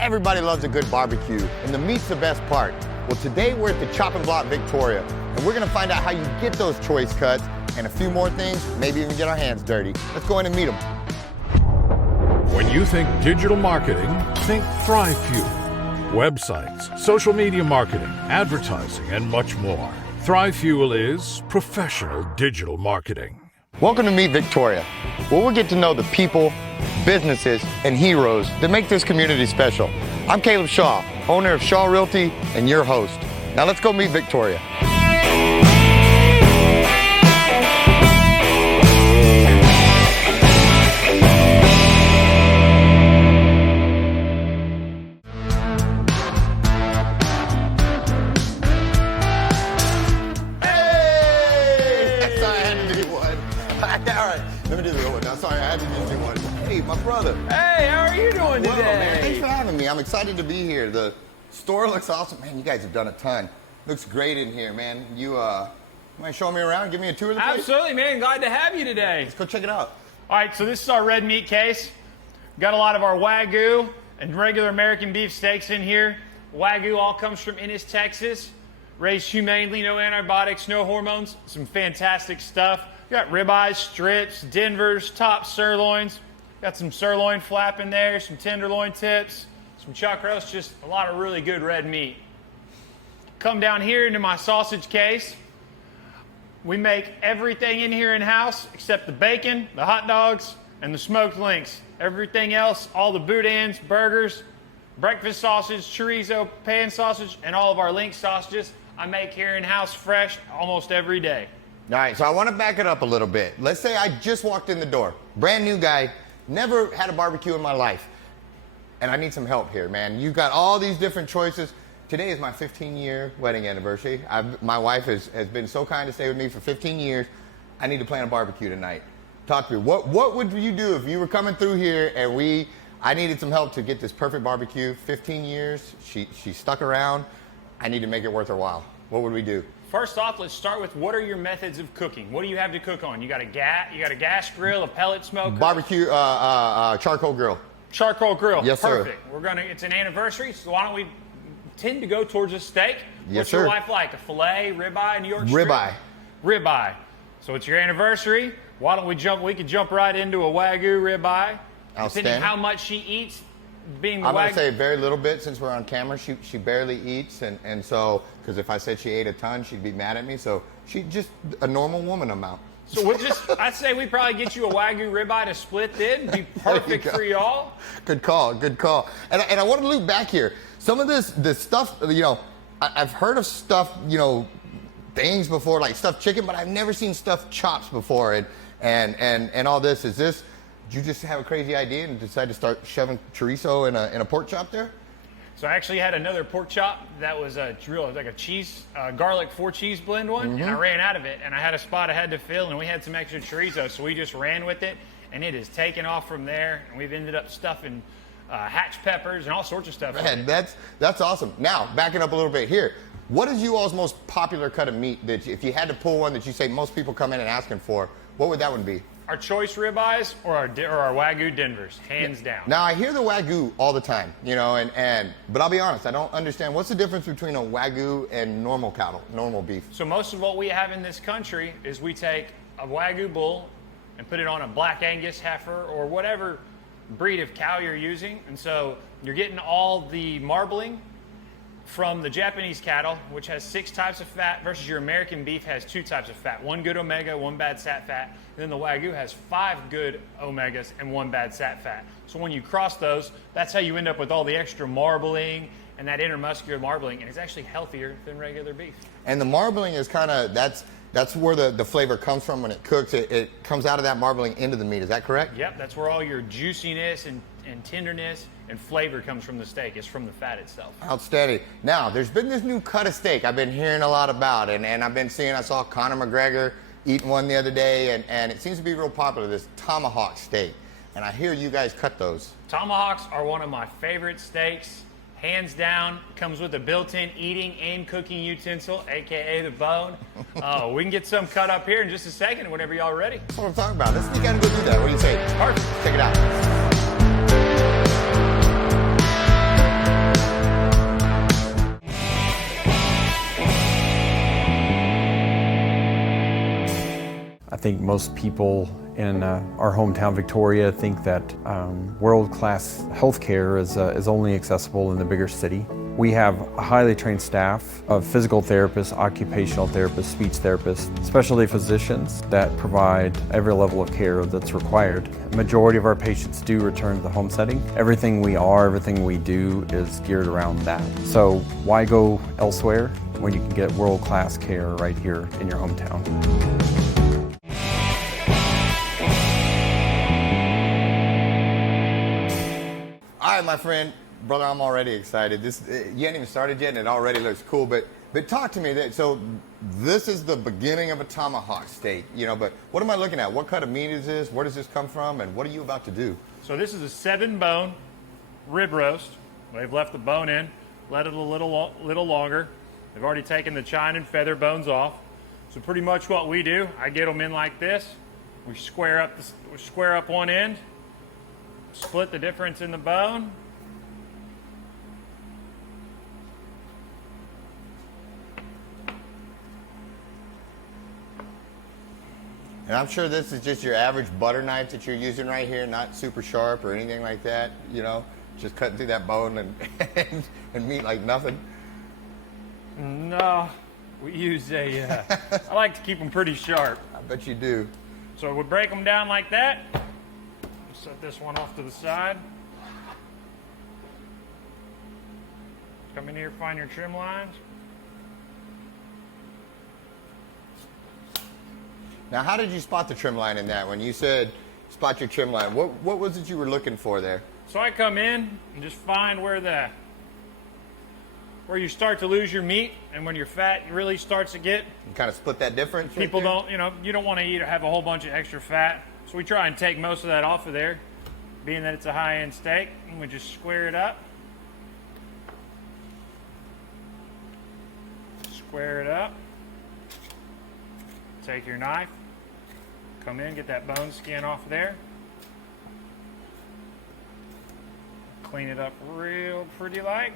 Everybody loves a good barbecue, and the meat's the best part. Well, today we're at the Chopping Block Victoria, and we're gonna find out how you get those choice cuts and a few more things, maybe even get our hands dirty. Let's go in and meet them. When you think digital marketing, think ThriveFuel. Websites, social media marketing, advertising, and much more. ThriveFuel is professional digital marketing. Welcome to Meet Victoria, where we'll get to know the people, businesses, and heroes that make this community special. I'm Caleb Shaw, owner of Shaw Realty and your host. Now let's go meet Victoria. My brother. Hey, how are you doing today? Well, man, thanks for having me. I'm excited to be here. The store looks awesome. Man, you guys have done a ton. Looks great in here, man. You mind showing me around? Give me a tour of the place? Absolutely, man. Glad to have you today. Let's go check it out. All right, so this is our red meat case. Got a lot of our Wagyu and regular American beef steaks in here. Wagyu all comes from Ennis, Texas. Raised humanely, no antibiotics, no hormones. Some fantastic stuff. You got ribeyes, strips, Denvers, top sirloins. Got some sirloin flap in there, some tenderloin tips, some chuck roast, just a lot of really good red meat. Come down here into my sausage case. We make everything in here in-house except the bacon, the hot dogs, and the smoked links. Everything else, all the boudins, burgers, breakfast sausage, chorizo, pan sausage, and all of our link sausages I make here in-house fresh almost every day. All right, so I want to back it up a little bit. Let's say I just walked in the door, brand new guy, never had a barbecue in my life, and I need some help here, man. You got all these different choices. Today is my 15-year wedding anniversary. My wife has been so kind to stay with me for 15 years. I need to plan a barbecue tonight. Talk to me. What would you do if you were coming through here and I needed some help to get this perfect barbecue? 15 years, she stuck around. I need to make it worth her while. What would we do? First off, let's start with what are your methods of cooking? What do you have to cook on? You got a gas grill, a pellet smoker? Barbecue, charcoal grill. Charcoal grill. Yes, sir. Perfect. It's an anniversary, so why don't we tend to go towards a steak? Yes, What's sir. your wife like? A filet, ribeye, New York strip? Ribeye. So it's your anniversary. Why don't we could jump right into a Wagyu ribeye. Depending how much she eats, being the I'm Wagyu. going to say very little bit since we're on camera. She barely eats, and so, because if I said she ate a ton, she'd be mad at me. So she just a normal woman amount. So I'd say we probably get you a Wagyu ribeye to split then. Be perfect for y'all. Good call. And I want to loop back here. Some of this stuff, I've heard of stuff, things before, like stuffed chicken, but I've never seen stuffed chops before. And all this, did you just have a crazy idea and decide to start shoving chorizo in a pork chop there? So I actually had another pork chop that was like a cheese, garlic 4-cheese blend one, and I ran out of it, and I had a spot I had to fill, and we had some extra chorizo, so we just ran with it, and it has taken off from there, and we've ended up stuffing hatch peppers and all sorts of stuff. Man, that's awesome. Now, backing up a little bit here, what is you all's most popular cut of meat that if you had to pull one that you say most people come in and asking for, what would that one be? Our choice ribeyes or our Wagyu Denvers, hands down. Now I hear the Wagyu all the time, but I'll be honest, I don't understand what's the difference between a Wagyu and normal cattle, normal beef. So most of what we have in this country is we take a Wagyu bull and put it on a black Angus heifer or whatever breed of cow you're using, and so you're getting all the marbling from the Japanese cattle, which has 6 types of fat, versus your American beef has 2 types of fat, 1 good omega, 1 bad sat fat. And then the Wagyu has 5 good omegas and 1 bad sat fat. So when you cross those, that's how you end up with all the extra marbling and that intermuscular marbling, and it's actually healthier than regular beef. And the marbling is kind of, that's where the flavor comes from when it cooks. It comes out of that marbling into the meat, is that correct? Yep, that's where all your juiciness and tenderness and flavor comes from the steak. It's from the fat itself. Outstanding. Now, there's been this new cut of steak I've been hearing a lot about, and I saw Conor McGregor eating one the other day, and it seems to be real popular, this Tomahawk steak. And I hear you guys cut those. Tomahawks are one of my favorite steaks. Hands down, comes with a built-in eating and cooking utensil, aka the bone. We can get some cut up here in just a second, whenever y'all are ready. That's what I'm talking about. Let's sneak out and go do that. What do you say? Perfect. Check it out. think most people in our hometown, Victoria, think that world-class healthcare is only accessible in the bigger city. We have a highly trained staff of physical therapists, occupational therapists, speech therapists, specialty physicians that provide every level of care that's required. The majority of our patients do return to the home setting. Everything we are, everything we do is geared around that. So why go elsewhere when you can get world-class care right here in your hometown? All right, my friend, brother, I'm already excited. You hadn't even started yet, and it already looks cool. But talk to me. So this is the beginning of a tomahawk steak, But what am I looking at? What cut of meat is this? Where does this come from? And what are you about to do? So this is a 7-bone rib roast. They've left the bone in, let it a little longer. They've already taken the chine and feather bones off. So pretty much what we do, I get them in like this. We square up one end, split the difference in the bone. And I'm sure this is just your average butter knife that you're using right here, not super sharp or anything like that, just cutting through that bone and meat like nothing. No, we use I like to keep them pretty sharp. I bet you do. So we break them down like that. Set this one off to the side. Come in here, find your trim lines. Now, how did you spot the trim line in that? When you said spot your trim line, what was it you were looking for there? So I come in and just find where you start to lose your meat, and when your fat really starts to get. You kind of split that difference. People don't, you don't want to eat or have a whole bunch of extra fat. So we try and take most of that off of there, being that it's a high-end steak, and we just square it up. Square it up. Take your knife, come in, get that bone skin off there. Clean it up real pretty like.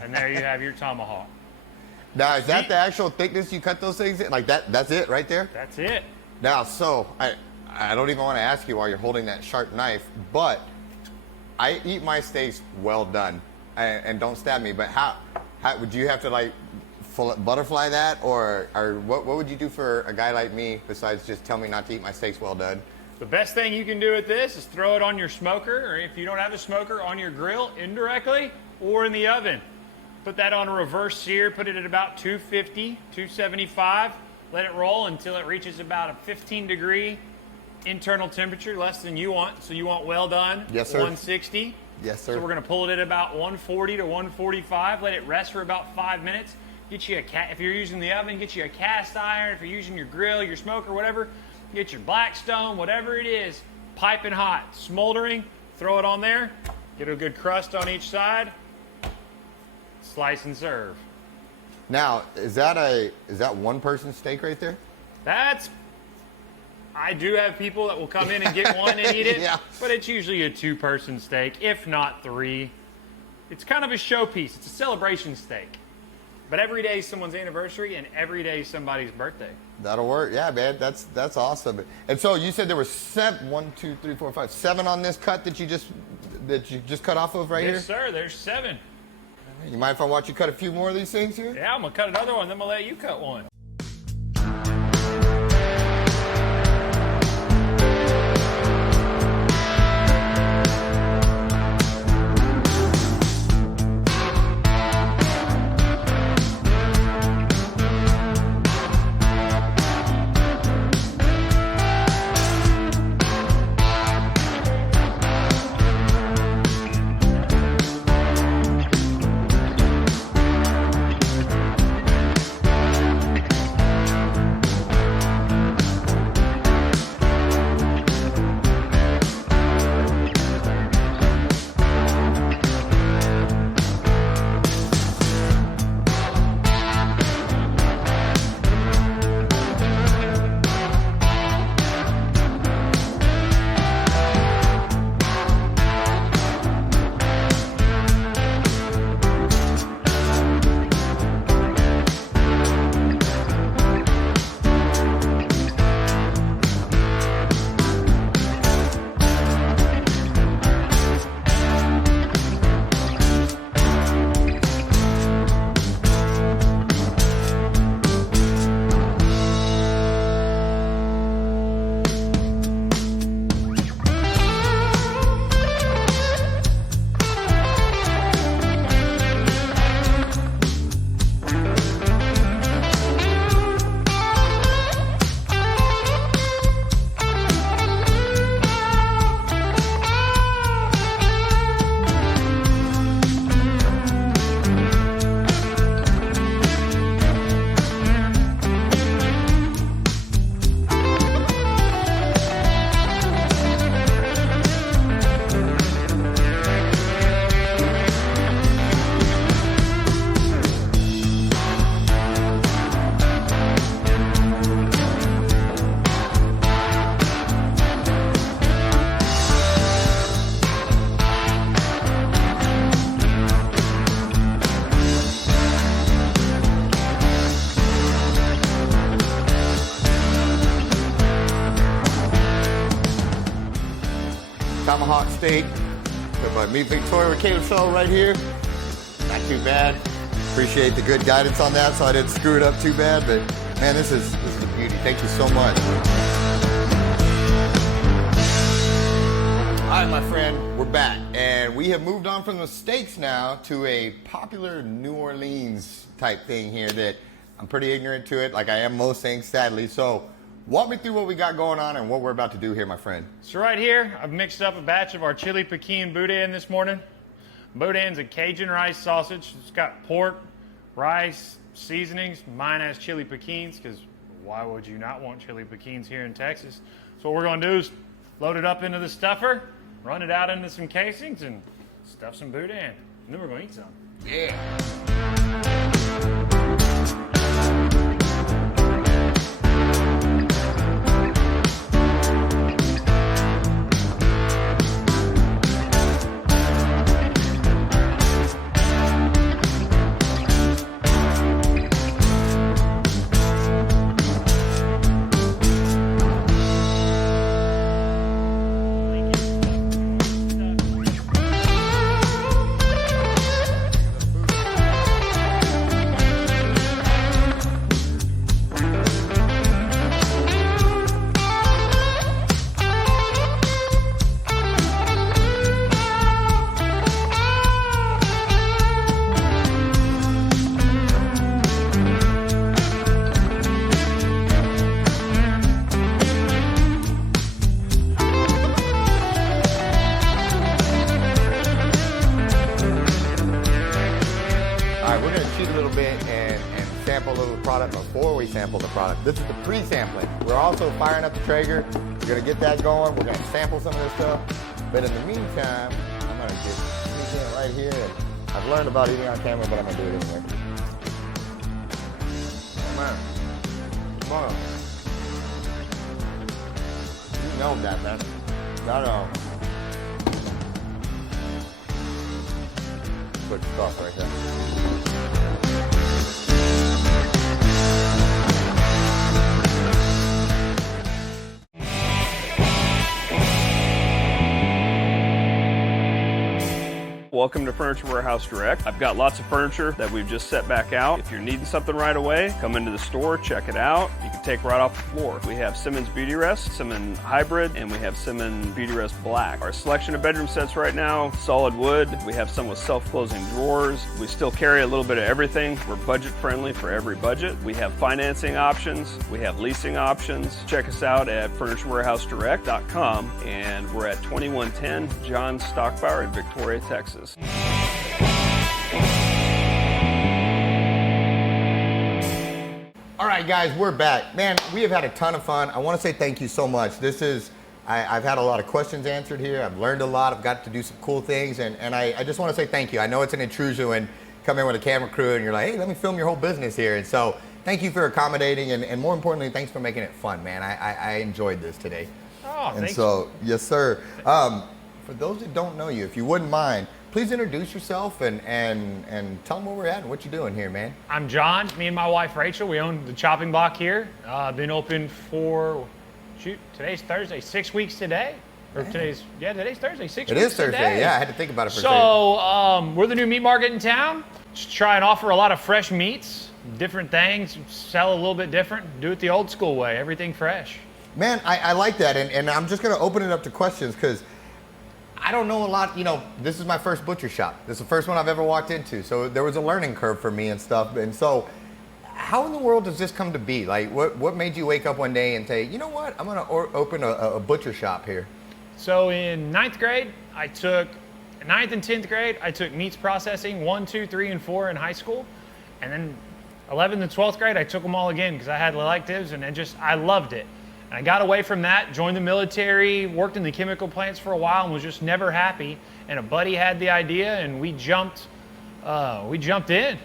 And there you have your tomahawk. Now, is that the actual thickness you cut those things in? Like that's it right there? That's it. Now, so I don't even want to ask you while you're holding that sharp knife, but I eat my steaks well done. And don't stab me, but how would you have to like butterfly that, or what would you do for a guy like me besides just tell me not to eat my steaks well done? The best thing you can do with this is throw it on your smoker, or if you don't have a smoker, on your grill indirectly or in the oven. Put that on a reverse sear, put it at about 250, 275, let it roll until it reaches about a 15-degree internal temperature, less than you want. So you want well done, yes, sir. 160. Yes, sir. So we're going to pull it at about 140 to 145, let it rest for about 5 minutes. Get you if you're using the oven, get you a cast iron. If you're using your grill, your smoker, whatever, get your Blackstone, whatever it is, piping hot, smoldering, throw it on there, get a good crust on each side, slice and serve. Now, is that one person steak right there? I do have people that will come in and get one and eat it, yeah. But it's usually a 2-person steak, if not 3. It's kind of a showpiece. It's a celebration steak. But every day is someone's anniversary, and every day is somebody's birthday. That'll work. Yeah, man. That's awesome. And so you said there were 7 on this cut that you just cut off of right here? Yes, sir. There's 7. You mind if I watch you cut a few more of these things here? Yeah, I'm going to cut another one, then I'm going to let you cut one. Tomahawk steak with my Meat Victoria Caleb Shaw right here. Not too bad. Appreciate the good guidance on that, so I didn't screw it up too bad. But man, this is a beauty. Thank you so much. All right, my friend, we're back, and we have moved on from the steaks now to a popular New Orleans type thing here that I'm pretty ignorant to it, like I am most things, sadly. So walk me through what we got going on and what we're about to do here, my friend. So right here, I've mixed up a batch of our chili pecan boudin this morning. Boudin's a Cajun rice sausage. It's got pork, rice, seasonings. Mine has chili pecans, because why would you not want chili pecans here in Texas? So what we're gonna do is load it up into the stuffer, run it out into some casings, and stuff some boudin. And then we're gonna eat some. Yeah. Sample a little product before we sample the product. This is the pre-sampling. We're also firing up the Traeger. We're gonna get that going. We're gonna sample some of this stuff. But in the meantime, I'm gonna just sneak in right here. And I've learned about eating on camera, but I'm gonna do it anyway. Come on. Come on. You know that, man. Gotta put stuff right there. Welcome to Furniture Warehouse Direct. I've got lots of furniture that we've just set back out. If you're needing something right away, come into the store, check it out. You can take right off the floor. We have Simmons Beauty Rest, Simmons Hybrid, and we have Simmons Beauty Rest Black. Our selection of bedroom sets right now, solid wood. We have some with self-closing drawers. We still carry a little bit of everything. We're budget friendly for every budget. We have financing options. We have leasing options. Check us out at FurnitureWarehouseDirect.com, and we're at 2110 John Stockbauer in Victoria, Texas. All right, guys, we're back. Man, we have had a ton of fun. I want to say thank you so much. I've had a lot of questions answered here. I've learned a lot. I've got to do some cool things, and I just want to say thank you. I know it's an intrusion when you come in with a camera crew and you're like, hey, let me film your whole business here. And so thank you for accommodating, and more importantly, thanks for making it fun, man. I enjoyed this today. Oh, and thanks. so, yes, sir. For those that don't know you, if you wouldn't mind, please introduce yourself and tell them where we're at and what you're doing here, man. I'm John. Me and my wife Rachel, we own the chopping block here. Been open for, today's Thursday, 6 weeks today. Or today's Thursday, 6 weeks today. It is Thursday, yeah. I had to think about it for a second. So we're the new meat market in town. Just try and offer a lot of fresh meats, different things, sell a little bit different, do it the old school way, everything fresh. Man, I like that, and I'm just gonna open it up to questions because I don't know a lot. This is my first butcher shop. This is the first one I've ever walked into, so there was a learning curve for me and stuff. And so how in the world does this come to be? Like, what made you wake up one day and say, you know what, I'm gonna open a butcher shop here? So in 9th grade, 9th and 10th grade, I took meats processing 1, 2, 3, and 4 in high school. And then 11th and 12th grade, I took them all again because I had electives, and I loved it. And I got away from that, joined the military, worked in the chemical plants for a while, and was just never happy. And a buddy had the idea, and we jumped in.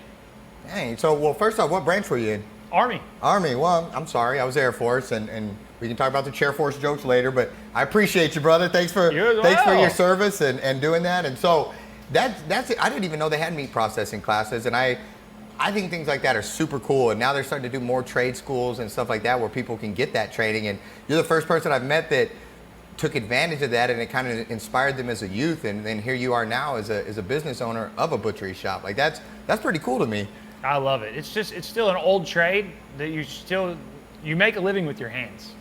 Dang. So, well, first off, what branch were you in? Army. Army. Well, I'm sorry. I was Air Force, and we can talk about the Chair Force jokes later, but I appreciate you, brother. Thanks for your service and doing that. And so that's it. I didn't even know they had meat processing classes, and I think things like that are super cool, and now they're starting to do more trade schools and stuff like that where people can get that training. And you're the first person I've met that took advantage of that, and it kind of inspired them as a youth, and then here you are now as a business owner of a butchery shop. Like that's pretty cool to me. I love it. It's still an old trade that you make a living with your hands,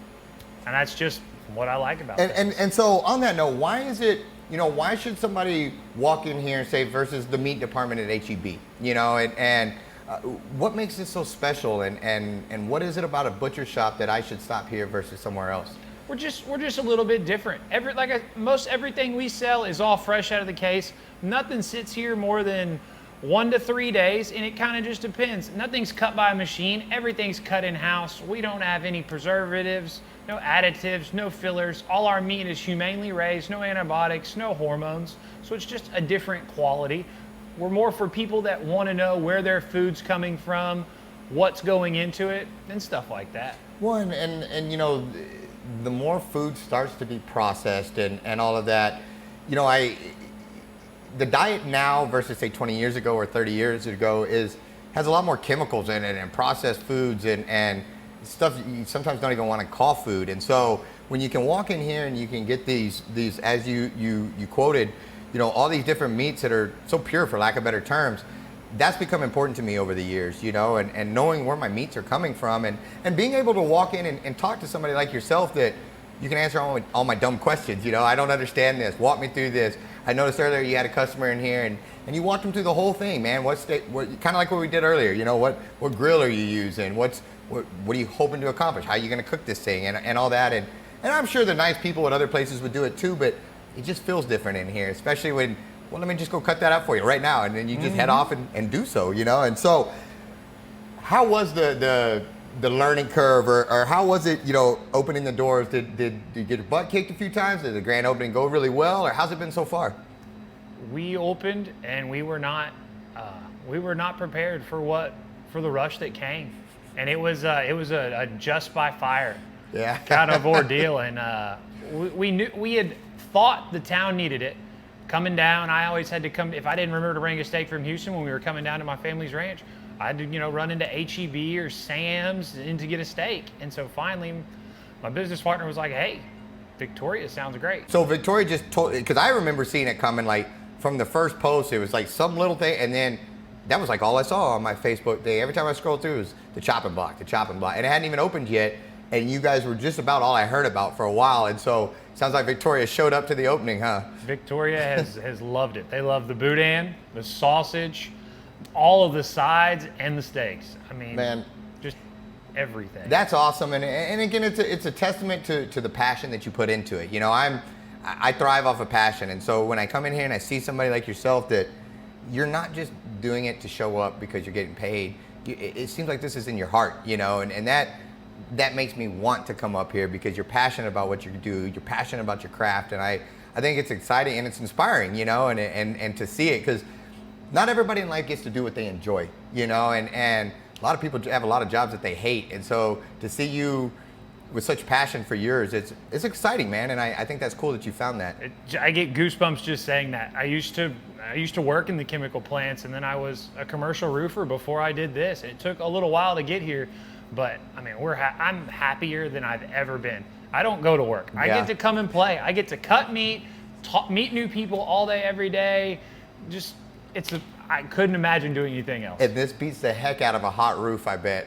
and that's just what I like about it. And so on that note, why is it, why should somebody walk in here and say versus the meat department at HEB, what makes it so special, and what is it about a butcher shop that I should stop here versus somewhere else? We're just a little bit different. Most everything we sell is all fresh out of the case. Nothing sits here more than 1 to 3 days, and it kind of just depends. Nothing's cut by a machine. Everything's cut in-house. We don't have any preservatives, no additives, no fillers. All our meat is humanely raised, no antibiotics, no hormones. So it's just a different quality. We're more for people that want to know where their food's coming from, what's going into it, and stuff like that. Well, and the more food starts to be processed and all of that, the diet now versus say 20 years ago or 30 years ago has a lot more chemicals in it and processed foods and stuff you sometimes don't even want to call food. And so when you can walk in here and you can get these as you quoted, all these different meats that are so pure, for lack of better terms, that's become important to me over the years, and knowing where my meats are coming from and being able to walk in and talk to somebody like yourself that you can answer all my dumb questions. I don't understand this. Walk me through this. I noticed earlier you had a customer in here and you walked them through the whole thing, man. What kind of like what we did earlier, what grill are you using? What are you hoping to accomplish? How are you going to cook this thing and all that? And I'm sure the nice people at other places would do it too, but it just feels different in here, especially when, well, let me just go cut that out for you right now. And then you just head off and do so, And so how was the learning curve or how was it, opening the doors? Did you get your butt kicked a few times? Did the grand opening go really well, or how's it been so far? We opened and we were not prepared for the rush that came. And it was a just by fire kind of ordeal. And we had thought the town needed it. Coming down, I always had to come, if I didn't remember to bring a steak from Houston when we were coming down to my family's ranch, I had to, run into HEB or Sam's to get a steak. And so finally, my business partner was like, hey, Victoria sounds great. So Victoria just told, because I remember seeing it coming, like from the first post, it was like some little thing, and then that was like all I saw on my Facebook day. Every time I scrolled through, it was the chopping block, and it hadn't even opened yet, and you guys were just about all I heard about for a while, and so sounds like Victoria showed up to the opening, huh? Victoria has loved it. They love the boudin, the sausage, all of the sides, and the steaks. I mean, man, just everything. That's awesome, and again, it's a testament to the passion that you put into it. I thrive off of passion, and so when I come in here and I see somebody like yourself that you're not just doing it to show up because you're getting paid. It seems like this is in your heart, and that makes me want to come up here because you're passionate about what you do, you're passionate about your craft, and I think it's exciting and it's inspiring, and to see it, because not everybody in life gets to do what they enjoy, and a lot of people have a lot of jobs that they hate, and so to see you with such passion for yours, it's exciting, man, and I think that's cool that you found that. I get goosebumps just saying that. I used to work in the chemical plants, and then I was a commercial roofer before I did this. It took a little while to get here, but I mean, I'm happier than I've ever been. I don't go to work. I get to come and play. I get to cut meat, meet new people all day, every day. I couldn't imagine doing anything else. And this beats the heck out of a hot roof, I bet.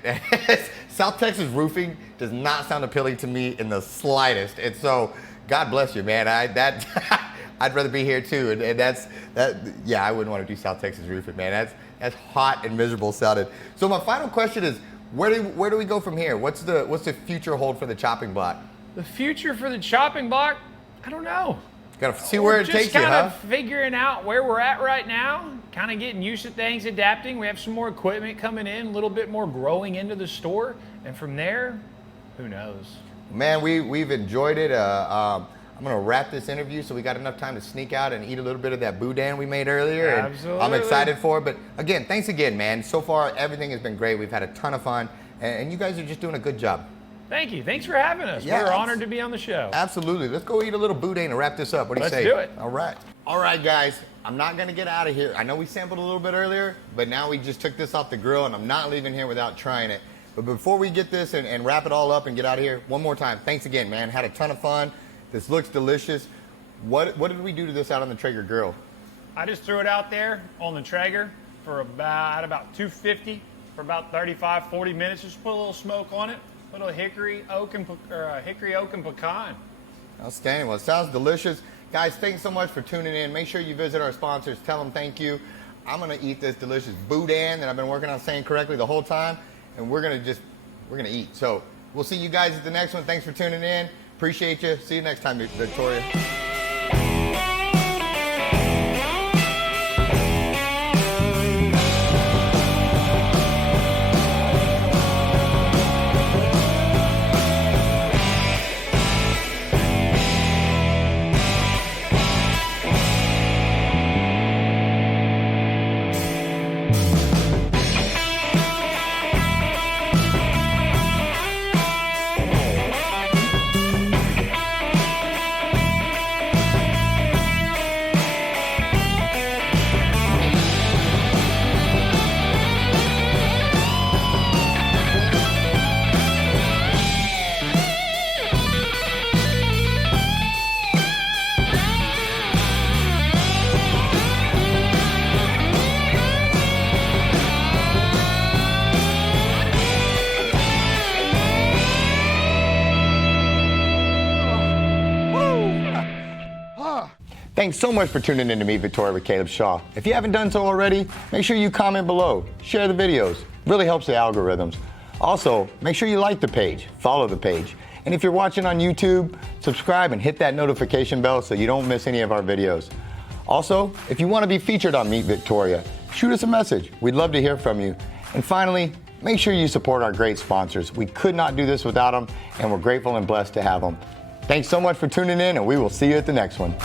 South Texas roofing does not sound appealing to me in the slightest. And so, God bless you, man. I'd rather be here too. And I wouldn't want to do South Texas roofing, man. That's hot and miserable sounding. So my final question is, where do we go from here? What's the future hold for the chopping block? The future for the chopping block? I don't know. Gotta see where it takes you, huh? Just kind of figuring out where we're at right now, kind of getting used to things, adapting. We have some more equipment coming in, a little bit more growing into the store, and from there, who knows? Man, we've enjoyed it. I'm gonna wrap this interview so we got enough time to sneak out and eat a little bit of that boudin we made earlier. Absolutely. And I'm excited for it. But again, thanks again, man. So far, everything has been great. We've had a ton of fun, and you guys are just doing a good job. Thank you. Thanks for having us. Yeah, we're honored to be on the show. Absolutely. Let's go eat a little boudin and wrap this up. What do you say? Let's do it. All right. All right, guys. I'm not going to get out of here. I know we sampled a little bit earlier, but now we just took this off the grill, and I'm not leaving here without trying it. But before we get this and wrap it all up and get out of here, one more time, thanks again, man. Had a ton of fun. This looks delicious. What did we do to this out on the Traeger grill? I just threw it out there on the Traeger for about 250 for about 35, 40 minutes. Just put a little smoke on it. A little hickory, oak, and pecan. Outstanding. Well, it sounds delicious. Guys, thanks so much for tuning in. Make sure you visit our sponsors. Tell them thank you. I'm going to eat this delicious boudin that I've been working on saying correctly the whole time. And we're going to eat. So we'll see you guys at the next one. Thanks for tuning in. Appreciate you. See you next time, Victoria. Thanks so much for tuning in to Meet Victoria with Caleb Shaw. If you haven't done so already, make sure you comment below, share the videos. Really helps the algorithms. Also, make sure you like the page, follow the page. And if you're watching on YouTube, subscribe and hit that notification bell so you don't miss any of our videos. Also, if you want to be featured on Meet Victoria, shoot us a message. We'd love to hear from you. And finally, make sure you support our great sponsors. We could not do this without them, and we're grateful and blessed to have them. Thanks so much for tuning in, and we will see you at the next one.